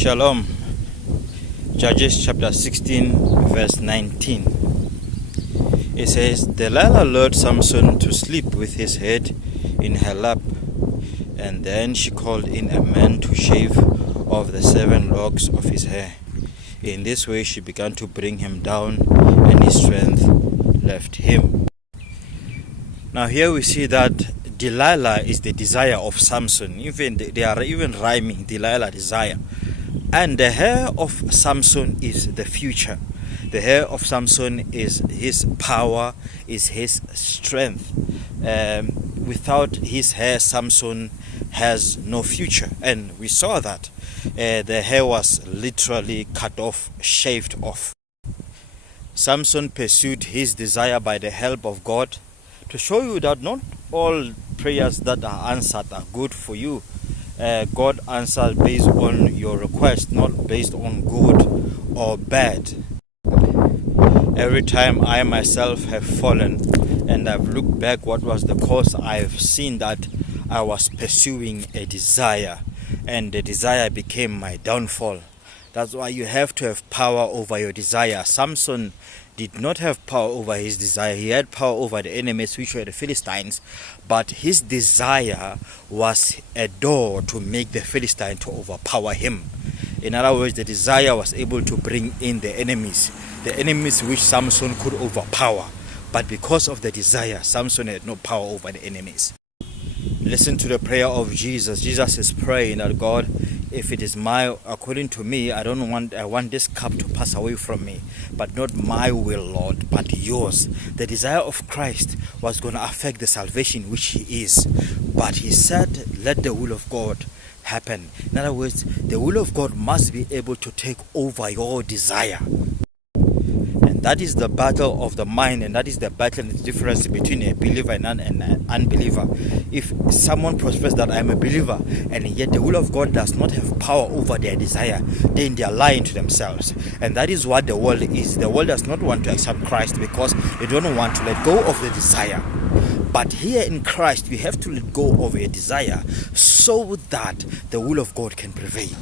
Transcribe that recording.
Shalom. Judges chapter 16 verse 19. It says, Delilah lured Samson to sleep with his head in her lap, and then she called in a man to shave off the 7 locks of his hair. In this way she began to bring him down, and his strength left him. Now here we see that Delilah is the desire of Samson. Even they are even rhyming, Delilah, desire. And the hair of Samson is the future. The hair of Samson is his power, is his strength. Without his hair, Samson has no future. And we saw that the hair was literally cut off, shaved off. Samson pursued his desire by the help of God, to show you that not all prayers that are answered are good for you. God answers based on your request, not based on good or bad. Every time I myself have fallen and I've looked back what was the cause, I've seen that I was pursuing a desire, and the desire became my downfall. That's why you have to have power over your desire. Samson did not have power over his desire. He had power over the enemies, which were the Philistines, but his desire was a door to make the Philistine to overpower him. In other words, the desire was able to bring in the enemies which Samson could overpower. But because of the desire, Samson had no power over the enemies. Listen to the prayer of Jesus. Jesus is praying that, God, if it is according to me, I want this cup to pass away from me, but not my will, Lord, but yours. The desire of Christ was going to affect the salvation which he is, but he said, let the will of God happen. In other words, the will of God must be able to take over your desire. And that is the battle of the mind, and that is the battle and the difference between a believer and an unbeliever. If someone professes that I'm a believer, and yet the will of God does not have power over their desire, then they are lying to themselves. And that is what the world is. The world does not want to accept Christ because they don't want to let go of the desire. But here in Christ, you have to let go of your desire so that the will of God can prevail.